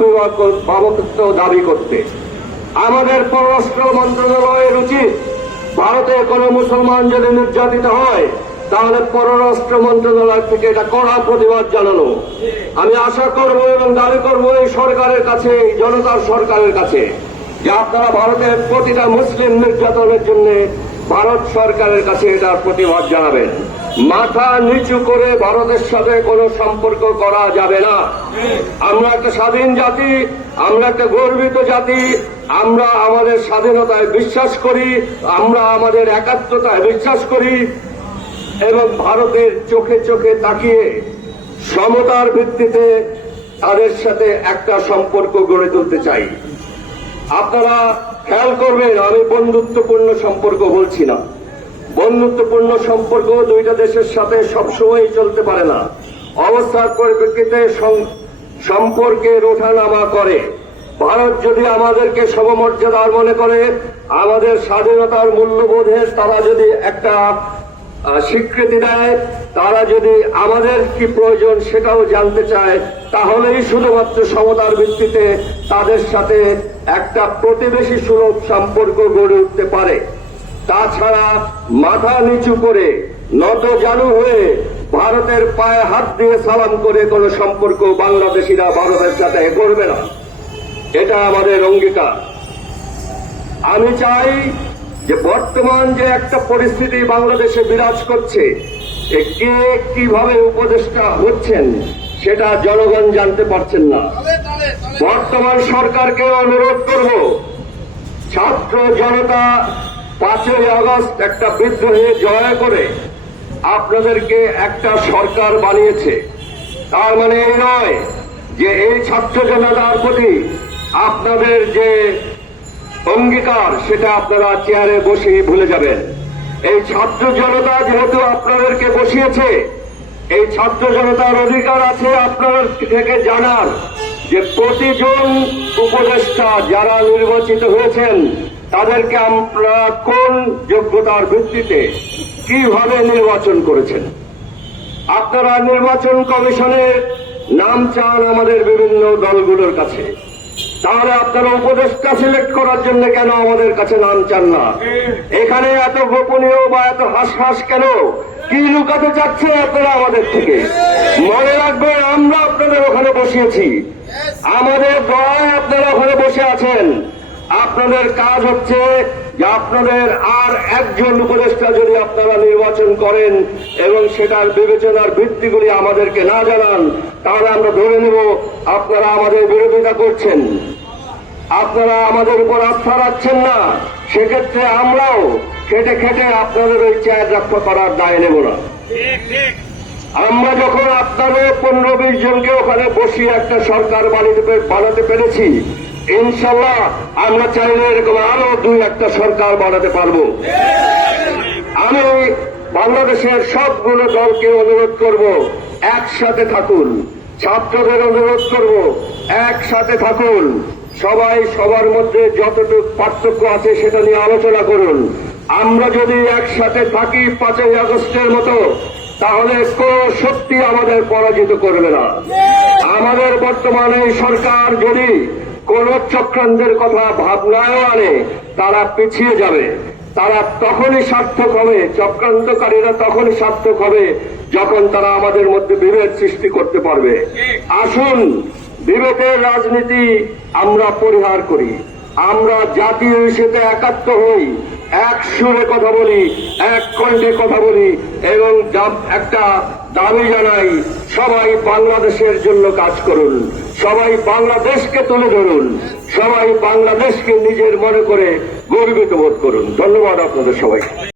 অভিভাবকত্ব দাবি করতে। আমাদের পররাষ্ট্র মন্ত্রণালয়ের উচিত ভারতে কোনো মুসলমান যদি নির্যাতিত হয় তাহলে পররাষ্ট্র মন্ত্রণালয় থেকে এটা কড়া প্রতিবাদ জানানো। আমি আশা করব এবং দাবি করব এই সরকারের কাছে, এই জনতার সরকারের কাছে, যে আপনারা ভারতের প্রতিটা মুসলিম নির্যাতনের জন্য ভারত সরকারের কাছে এটার প্রতিবাদ জানাবেন। মাথা নিচু করে ভারতের সাথে কোনো সম্পর্ক করা যাবে না। আমরা একটা স্বাধীন জাতি, আমরা একটা গর্বিত জাতি, আমরা আমাদের স্বাধীনতায় বিশ্বাস করি, আমরা আমাদের একাত্মতায় বিশ্বাস করি এবং ভারতের চোখে চোখে তাকিয়ে সমতার ভিত্তিতে তাদের সাথে একটা সম্পর্ক গড়ে তুলতে চাই। আপনারা খেয়াল করবেন, আমি বন্ধুত্বপূর্ণ সম্পর্ক বলছি না। বন্ধুত্বপূর্ণ সম্পর্ক দুইটা দেশের সাথে সবসময় চলতে পারে না। অবস্থার পরিপ্রেক্ষিতে সম্পর্কের ওঠানামা করে। ভারত যদি আমাদেরকে সমমর্যাদার মনে করে, আমাদের স্বাধীনতার মূল্যবোধের তারা যদি একটা স্বীকৃতি দেয়, তারা যদি আমাদের কি প্রয়োজন সেটাও জানতে চায়, তাহলেই শুধুমাত্র সমতার ভিত্তিতে তাদের সাথে একটা প্রতিবেশী সুলভ সম্পর্ক গড়ে উঠতে পারে। তাছাড়া মাথা নিচু করে নতজানু হয়ে ভারতের পায়ে হাত দিয়ে সালাম করে কোনো সম্পর্ক বাংলাদেশিরা ভারতের সাথে করবে না। এটা আমাদের অঙ্গীকার। আমি চাই যে বর্তমান যে একটা পরিস্থিতি বাংলাদেশে বিরাজ করছে, কে কিভাবে উপদেষ্টা হচ্ছেন সেটা জনগণ জানতে পারছেন না। বর্তমান সরকারকে অনুরোধ করব, ছাত্র জনতা 5ই আগস্ট একটা বিদ্রোহে জয় করে আপনাদেরকে একটা সরকার বানিয়েছে। তার মানে এই নয় যে এই ছাত্র জনতার প্রতি আপনাদের যে অঙ্গীকার সেটা আপনারা চেয়ারে বসে ভুলে যাবেন। এই ছাত্র জনতা যেহেতু আপনাদেরকে বসিয়েছে, এই ছাত্র জনতার অধিকার আছে আপনাদের থেকে জানার যে প্রতিজন উপদেষ্টা যারা নির্বাচিত হয়েছেন তাদেরকে আপনারা কোন যোগ্যতার ভিত্তিতে কিভাবে নির্বাচন করেছেন। আপনারা নির্বাচন কমিশনের নাম চান আমাদের বিভিন্ন দলগুলোর কাছে, তাহলে আপনারা উপদেষ্টা সিলেক্ট করার জন্য কেন আমাদের কাছে নাম চান না? এখানে এত গোপনীয় বা এত হাস কেন? কি লুকাতে চাচ্ছেন আপনারা আমাদের থেকে? মনে রাখবেন, আমরা আপনাদের ওখানে বসিয়েছি, আমাদের দয় আপনারা ওখানে বসে আছেন। আপনাদের কাজ হচ্ছে যে আপনাদের আর একজন উপদেষ্টা যদি আপনারা নির্বাচন করেন এবং সেটার বিবেচনার ভিত্তিগুলি আমাদেরকে না জানান, তাহলে আমরা ধরে নেব আপনারা আমাদের বিরোধিতা করছেন, আপনারা আমাদের উপর আস্থা রাখছেন না। সেক্ষেত্রে আমরাও খেটে খেটে আপনাদের ওই চেয়ার রক্ষা করার দায় নেব না। আমরা যখন আপনাদের 15-20 জনকে ওখানে বসিয়ে একটা সরকার বানাতে পেরেছি, ইনশাল্লাহ আমরা চাইলে এরকম আরো 2-1টা সরকার বানাতে পারবো। আমি বাংলাদেশের সবগুলো দলকে অনুরোধ করব, একসাথে থাকুন। ছাত্রদের অনুরোধ করব, একসাথে থাকুন। সবাই সবার মধ্যে যতটুকু পার্থক্য আছে সেটা নিয়ে আলোচনা করুন। আমরা যদি একসাথে থাকি 5ই আগস্টের মতো, তাহলে কোন শক্তি আমাদের পরাজিত করবে না। আমাদের বর্তমানে সরকার যদি কোন চক্রান্তের কথা ভাবনায়ও আনে, তারা পিছিয়ে যাবে। তারা তখনই সার্থক হবে, চক্রান্তকারীরা তখনই সার্থক হবে যখন তারা আমাদের মধ্যে বিভেদ সৃষ্টি করতে পারবে। আসুন বিভেদের রাজনীতি আমরা পরিহার করি, আমরা জাতীয় হিসেবে একাত্ম হই, এক সুরে কথা বলি, এক কণ্ঠে কথা বলি এবং একটা দাবি জানাই, সবাই বাংলাদেশের জন্য কাজ করুন, সবাই বাংলাদেশকে তুলে ধরুন, সবাই বাংলাদেশকে নিজের মনে করে গর্বিত বোধ করুন। ধন্যবাদ আপনাদের সবাই।